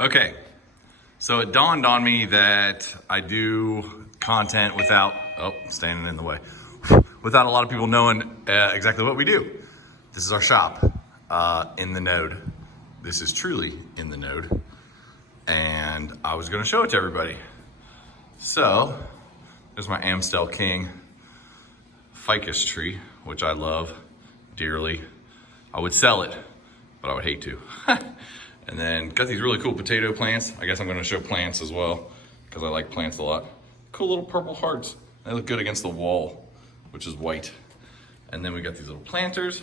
Okay, so it dawned on me that I do content without, standing in the way, without a lot of people knowing exactly what we do. This is our shop in the node. This is truly in the node. And I was gonna show it to everybody. So, there's my Amstel King ficus tree, which I love dearly. I would sell it, but I would hate to. And then got these really cool potato plants. I guess I'm gonna show plants as well, because I like plants a lot. Cool little purple hearts. They look good against the wall, which is white. And then we got these little planters.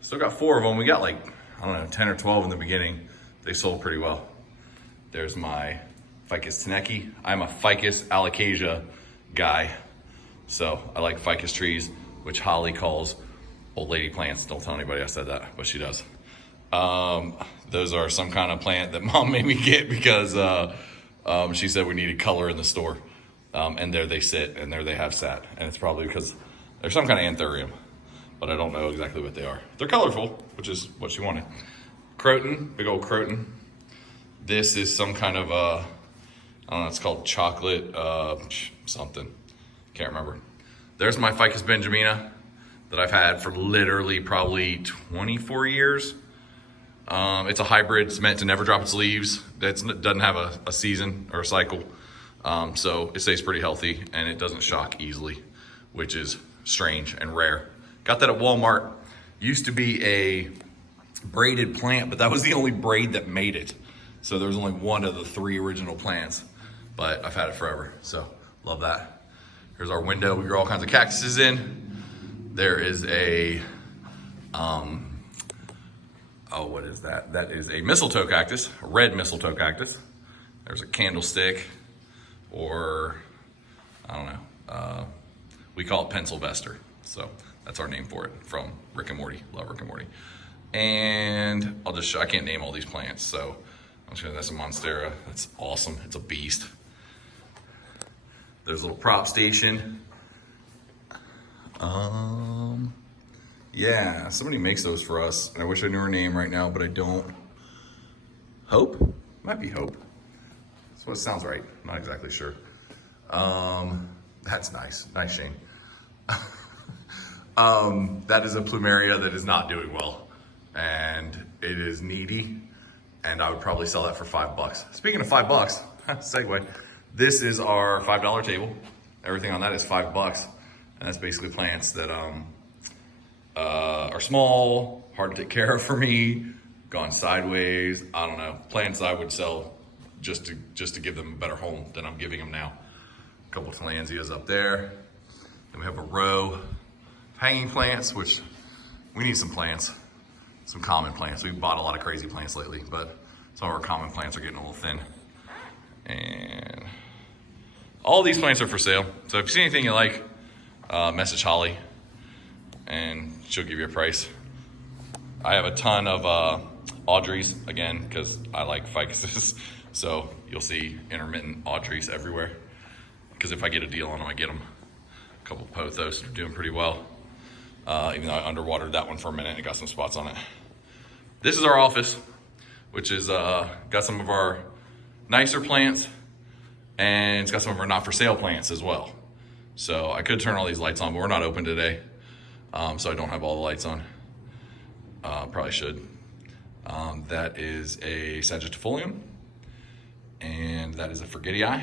Still got 4 of them. We got like, I don't know, 10 or 12 in the beginning. They sold pretty well. There's my ficus tenecky. I'm a ficus alocasia guy. So I like ficus trees, which Holly calls old lady plants. Don't tell anybody I said that, but she does. Those are some kind of plant that mom made me get because she said we needed color in the store. And there they sit, and there they have sat. And it's probably because they're some kind of anthurium, but I don't know exactly what they are. They're colorful, which is what she wanted. Croton, big old croton. This is some kind of, I don't know, it's called chocolate something. Can't remember. There's my ficus benjamina that I've had for literally probably 24 years. It's a hybrid. It's meant to never drop its leaves. It doesn't have a season or a cycle. So it stays pretty healthy and it doesn't shock easily, which is strange and rare. Got that at Walmart. Used to be a braided plant, but that was the only braid that made it. So there was only one of the 3 original plants, but I've had it forever. So love that. Here's our window. We grow all kinds of cactuses in. There is a, what is that? That is a mistletoe cactus, a red mistletoe cactus. There's a candlestick, or I don't know. We call it pencil vester. So that's our name for it from Rick and Morty. Love Rick and Morty. And I'll just show, I can't name all these plants. So I'm just gonna, that's a monstera. That's awesome. It's a beast. There's a little prop station. Yeah, somebody makes those for us, and I wish I knew her name right now, but I don't. Hope? Might be Hope. That's what it sounds right. Not exactly sure. That's nice. Nice, Shane. That is a plumeria that is not doing well, and it is needy, and I would probably sell that for $5. Speaking of $5, segue. This is our $5 table. Everything on that is $5, and that's basically plants that are small, hard to take care of for me, gone sideways. I don't know. Plants I would sell just to give them a better home than I'm giving them now. A couple of tillandsias up there. Then we have a row of hanging plants, which we need some plants, some common plants. We've bought a lot of crazy plants lately, but some of our common plants are getting a little thin. And all these plants are for sale. So if you see anything you like, message Holly and she'll give you a price. I have a ton of Audreys, again, because I like ficuses. So you'll see intermittent Audreys everywhere. Because if I get a deal on them, I get them. A couple of pothos are doing pretty well. Even though I underwatered that one for a minute and got some spots on it. This is our office, which is got some of our nicer plants, and it's got some of our not for sale plants as well. So I could turn all these lights on, but we're not open today. So I don't have all the lights on. Probably should. That is a Sagittafolium, and that is a Forgetii.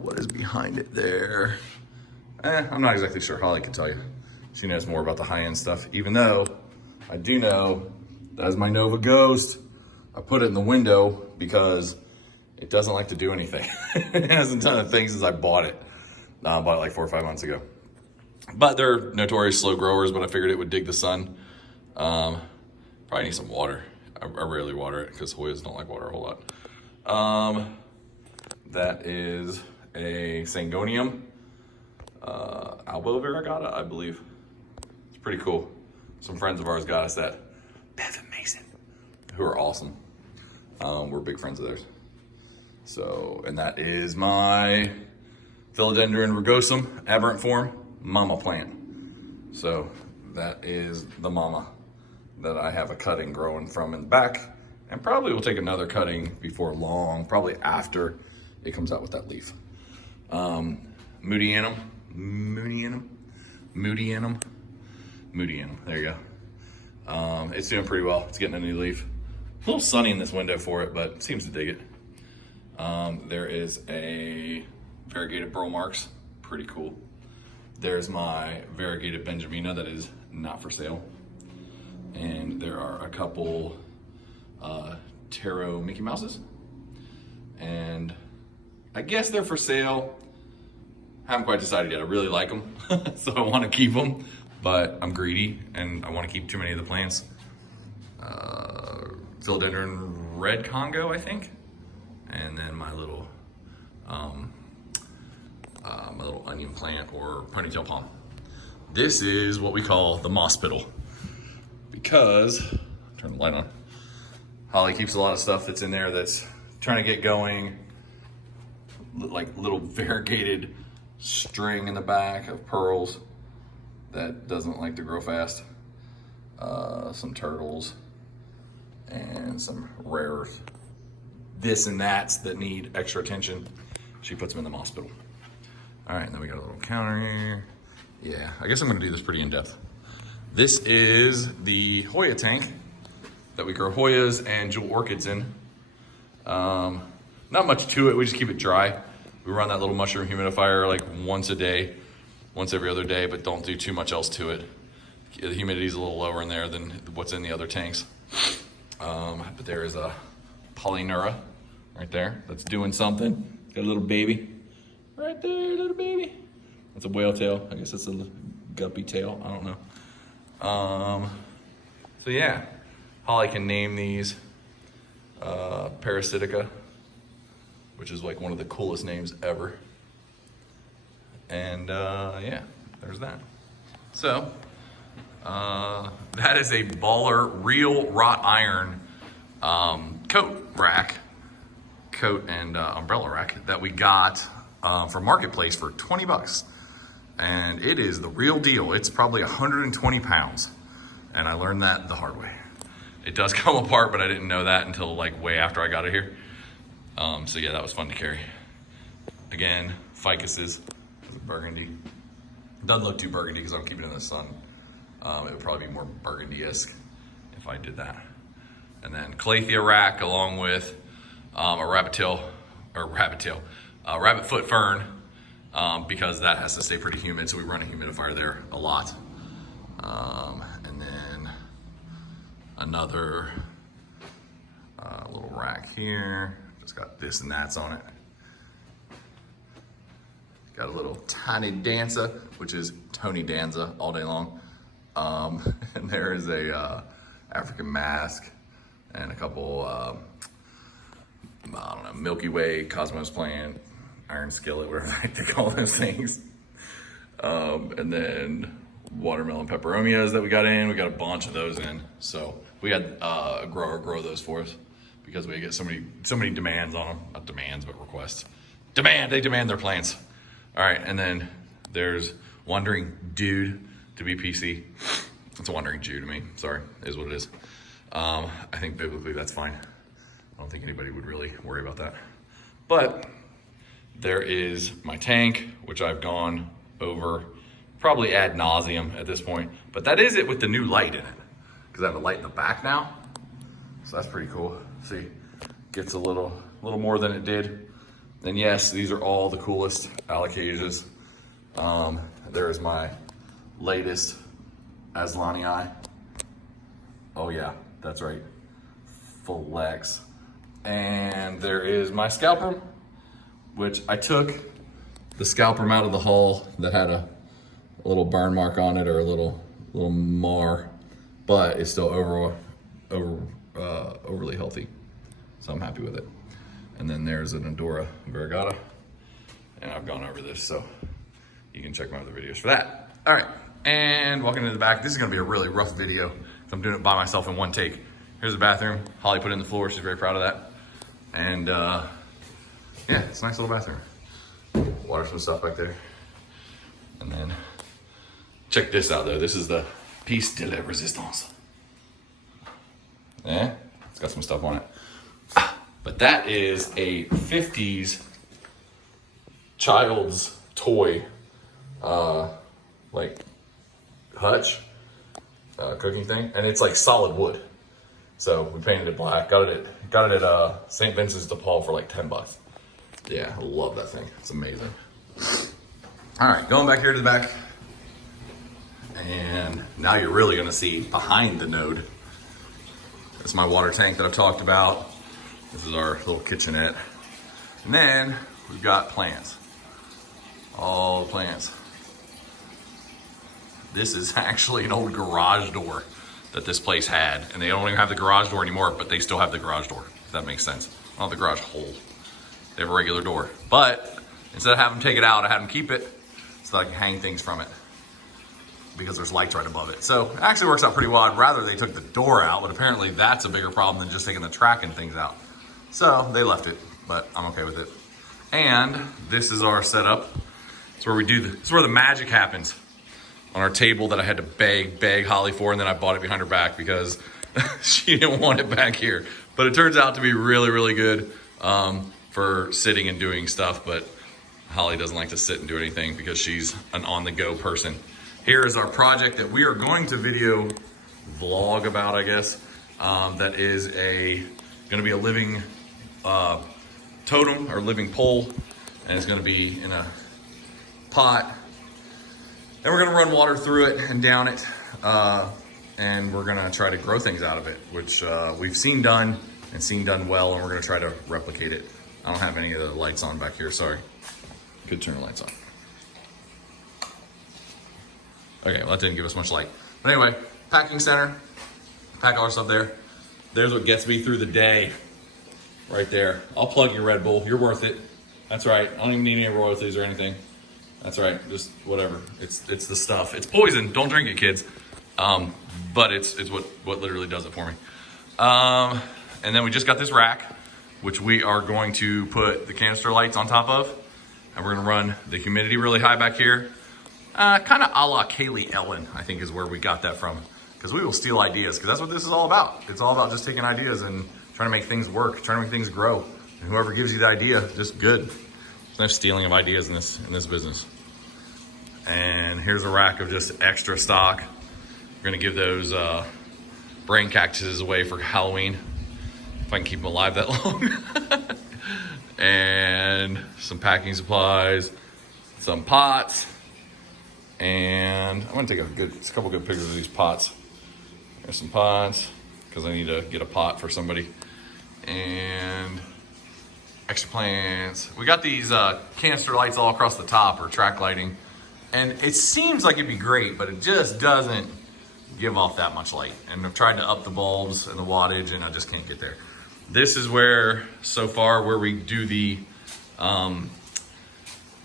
What is behind it there? I'm not exactly sure. Holly can tell you. She knows more about the high-end stuff, even though I do know that is my Nova Ghost. I put it in the window because it doesn't like to do anything. It hasn't done a thing since I bought it. I bought it like 4 or 5 months ago. But they're notorious slow growers, but I figured it would dig the sun. Probably need some water. I rarely water it because Hoyas don't like water a whole lot. That is a Sangonium, Albo variegata, I believe. It's pretty cool. Some friends of ours got us that. Bevan Mason, who are awesome. We're big friends of theirs. So, and that is my Philodendron rugosum, aberrant form, mama plant. So that is the mama that I have a cutting growing from in the back, And probably we'll take another cutting before long, probably after it comes out with that leaf. Moody Annum, there you go. It's doing pretty well. It's getting a new leaf. A little sunny in this window for it, but it seems to dig it. There is a variegated burl marks, pretty cool. There's my variegated Benjamina that is not for sale. And there are a couple Taro Mickey Mouses. And I guess they're for sale. Haven't quite decided yet. I really like them, so I want to keep them, but I'm greedy and I want to keep too many of the plants. Philodendron Red Congo, I think. And then my little onion plant or ponytail palm. This is what we call the moss spittle, because, turn the light on, Holly keeps a lot of stuff that's in there that's trying to get going, like little variegated string in the back of pearls that doesn't like to grow fast, some turtles, and some rare this and that's that need extra attention. She puts them in the moss spittle. All right, and then we got a little counter here. Yeah, I guess I'm gonna do this pretty in depth. This is the Hoya tank that we grow Hoyas and jewel orchids in. Not much to it, we just keep it dry. We run that little mushroom humidifier like once a day, once every other day, but don't do too much else to it. The humidity's a little lower in there than what's in the other tanks. But there is a Polynura right there that's doing something. Got a little baby right there, little baby. That's a whale tail. I guess it's a guppy tail. I don't know. So yeah, Holly can name these Parasitica, which is like one of the coolest names ever. And yeah, there's that. So that is a Baller real wrought iron coat and umbrella rack that we got from Marketplace for 20 bucks. And it is the real deal. It's probably 120 pounds. And I learned that the hard way. It does come apart, but I didn't know that until like way after I got it here. So yeah, that was fun to carry. Again, ficuses, burgundy. Doesn't look too burgundy because I'm keeping it in the sun. It would probably be more burgundy-esque if I did that. And then Calathea rack along with a rabbit foot fern, because that has to stay pretty humid, so we run a humidifier there a lot. And then another little rack here, just got this and that's on it. Got a little tiny Danza, which is Tony Danza all day long. And there is a African mask and a couple, I don't know, Milky Way, Cosmos plant, iron skillet, whatever they call those things. And then watermelon peperomias that we got in. We got a bunch of those in. So we had a grower grow those for us because we get so many demands on them. Not demands, but requests. They demand their plants. All right, and then there's Wandering Dude to be PC. It's a Wandering Jew to me. Sorry, it is what it is. I think biblically that's fine. I don't think anybody would really worry about that. But there is my tank, which I've gone over probably ad nauseum at this point. But that is it with the new light in it, because I have a light in the back now. So that's pretty cool. See, gets a little more than it did. And yes, these are all the coolest alocasias. There is my latest Aslanii. Oh yeah, that's right, Flex. And there is my Scalprum, which I took the Scalprum out of the hull that had a little burn mark on it or a little mar, but it's still overly healthy. So I'm happy with it. And then there's an Andorra variegata, and I've gone over this, so you can check my other videos for that. All right, and walking into the back, this is gonna be a really rough video. I'm doing it by myself in one take. Here's the bathroom. Holly put in the floor, she's very proud of that. And yeah, it's a nice little bathroom. Water some stuff back there. And then check this out though. This is the piece de la resistance. Yeah, It's got some stuff on it. But that is a 50s child's toy, like hutch, cooking thing. And it's like solid wood. So we painted it black, got it at St. Vincent's de Paul for like $10. Yeah, I love that thing. It's amazing. All right, going back here to the back. And now you're really gonna see behind the node. That's my water tank that I've talked about. This is our little kitchenette. And then we've got plants. All the plants. This is actually an old garage door that this place had. And they don't even have the garage door anymore, but they still have the garage door, if that makes sense. Not the garage hole. They have a regular door. But instead of having them take it out, I had them keep it so that I can hang things from it, because there's lights right above it. So it actually works out pretty well. I'd rather they took the door out, but apparently that's a bigger problem than just taking the track and things out. So they left it, but I'm okay with it. And this is our setup. It's where we do it's where the magic happens. On our table that I had to beg Holly for, and then I bought it behind her back because she didn't want it back here. But it turns out to be really, really good for sitting and doing stuff, but Holly doesn't like to sit and do anything because she's an on-the-go person. Here is our project that we are going to video vlog about, I guess. That is gonna be a living totem or living pole, and it's gonna be in a pot. And we're gonna run water through it and down it, and we're gonna try to grow things out of it, which we've seen done well, and we're gonna try to replicate it. I don't have any of the lights on back here, sorry. Could turn the lights on. Okay, well that didn't give us much light. But anyway, packing center, pack all our stuff there. There's what gets me through the day, right there. I'll plug your Red Bull, you're worth it. That's right, I don't even need any royalties or anything. That's right, just whatever. It's the stuff. It's poison, don't drink it, kids. But it's what literally does it for me. And then we just got this rack, which we are going to put the canister lights on top of. And we're gonna run the humidity really high back here. Kind of a la Kaylee Ellen, I think is where we got that from. Because we will steal ideas, because that's what this is all about. It's all about just taking ideas and trying to make things work, trying to make things grow. And whoever gives you the idea, just good. There's no stealing of ideas in this business. And here's a rack of just extra stock. We're gonna give those brain cactuses away for Halloween, if I can keep them alive that long. And some packing supplies, some pots, and I'm gonna take a couple good pictures of these pots. There's some pots, because I need to get a pot for somebody. And extra plants. We got these canister lights all across the top, or track lighting. And it seems like it'd be great, but it just doesn't give off that much light. And I've tried to up the bulbs and the wattage, and I just can't get there. This is where, so far, where we do the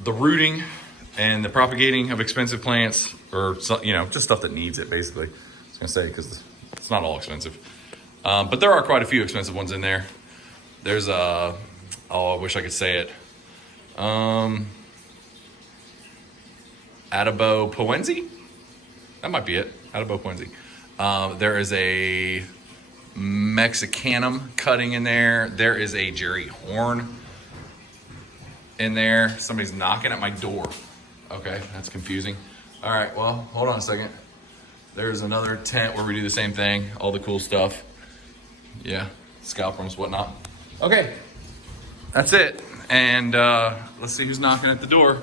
rooting and the propagating of expensive plants, or just stuff that needs it, basically. I was gonna say, because it's not all expensive. But there are quite a few expensive ones in there. There's I wish I could say it. Adibopoense? That might be it. Adibopoense. There is a Mexicanum cutting in there. There is a Jerry Horn in there. Somebody's knocking at my door. Okay, that's confusing. All right, well, hold on a second. There's another tent where we do the same thing. All the cool stuff. Yeah, scalp rooms, whatnot. Okay, that's it. And let's see who's knocking at the door.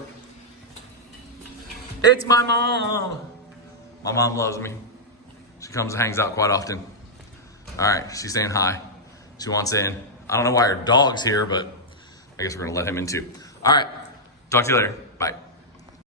It's my mom. My mom loves me. She comes and hangs out quite often. All right, she's saying hi. She wants in. I don't know why her dog's here, but I guess we're gonna let him in too. All right, talk to you later. Bye.